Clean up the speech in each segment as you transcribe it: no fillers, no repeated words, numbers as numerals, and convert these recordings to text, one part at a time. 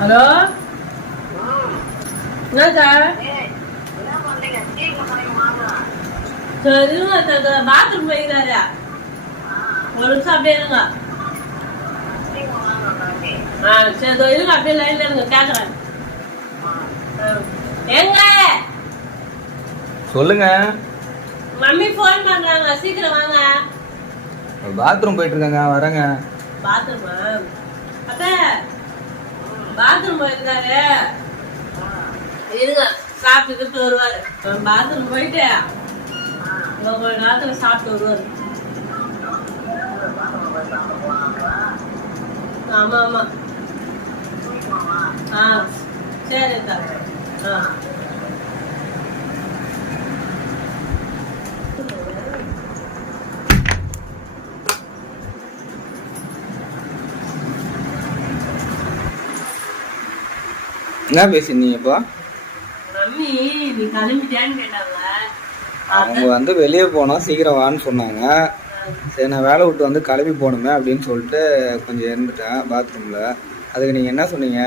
Hello என்ன sir? சரி இருங்க, பாத்ரூம் போயிருக்காரு. ஒரு நிமிஷம் அப்படியே இருங்க. சரி இருங்க, அப்படியே லைன்ல இருங்க, கேக்குறேன். எங்க சொல்லுங்க. மம்மி போன் பண்றாங்க, சீக்கிரம் வாங்க. பாத்ரூம் போயிட்டு இருக்காங்க, வரேங்க. பாத்ரூமா? அப்ப பாத்ரூம் போயிருக்காரு. இருங்க, சாப்பிட்டு வருவாரு. பாத்ரூம் போயிட்டு ஒரு நேரத்துல சாப்பிட்டு வருவாரு. ஆமா ஆமா. சரி சார். என்ன பேசுனீங்க இப்போ? மம்மி நீ கிளம்பிட்டியான்னு கேட்டாங்க. அவங்க வெளியே போனோம், சீக்கிரம் வான்னு சொன்னாங்க. சரி நான் வேலை விட்டு கிளம்பி போகணுமே அப்படின்னு சொல்லிட்டு கொஞ்சம் இருந்துட்டேன் பாத்ரூம்ல. அதுக்கு நீங்க என்ன சொன்னீங்க?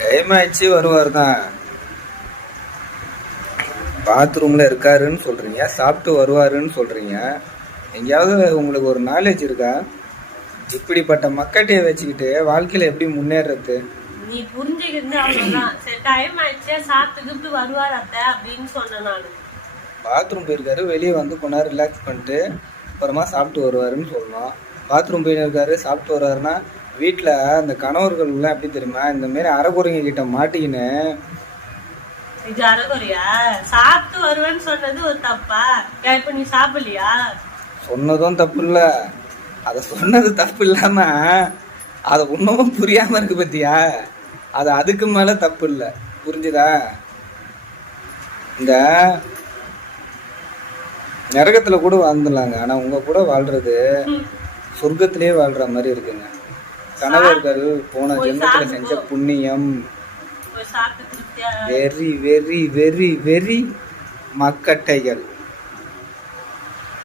டைம் ஆயிடுச்சு, வருவார் தான். பாத்ரூம்ல இருக்காருன்னு சொல்றீங்க, சாப்பிட்டு வருவாருன்னு சொல்றீங்க. எங்கேயாவது உங்களுக்கு ஒரு நாலேஜ் இருக்கா? இப்படிப்பட்ட மக்கட்டையை வச்சுக்கிட்டு வாழ்க்கையில எப்படி முன்னேறது? நீ புரிஞ்சுக்கிட்டு அவ்வளவுதான். சரி டைம் ஆயிடுச்சு, சாப்பிட்டு வருவார் அத்தை அப்படின்னு சொன்னேன் நானு. பாத்ரூம் போயிருக்காரு, வெளியே கொஞ்ச நேரம் ரிலாக்ஸ் பண்ணிட்டு அப்புறமா சாப்பிட்டு வருவாருன்னு சொல்லலாம். பாத்ரூம் போயிருக்காரு, சாப்பிட்டு வருவாருன்னா வீட்டில் அந்த கணவர்கள் எல்லாம் எப்படி தெரியுமா, இந்த மாதிரி அரைக்குறைங்க கிட்ட மாட்டிக்கின்னு. இது அரைக்குறையா? சாப்பிட்டு வருவேன்னு சொன்னது ஒரு தப்பா? இப்ப நீ சாப்பிடலையா? சொன்னதும் தப்பு இல்ல, அத சொன்னது தப்பு இல்லாம அத ஒன்னும் புரியாம இருக்கு பத்தியா, அது அதுக்கு மேல தப்பு இல்ல. புரிஞ்சுதா? இந்த நரகத்துல கூட வாழ்ந்துடலாங்க, ஆனா உங்க கூட வாழ்றது சொர்க்கத்திலேயே வாழ்ற மாதிரி இருக்குங்க. கணவர்கள் போன ஜென்மத்துல செஞ்ச புண்ணியம். Very very very very மக்கட்டைகள்.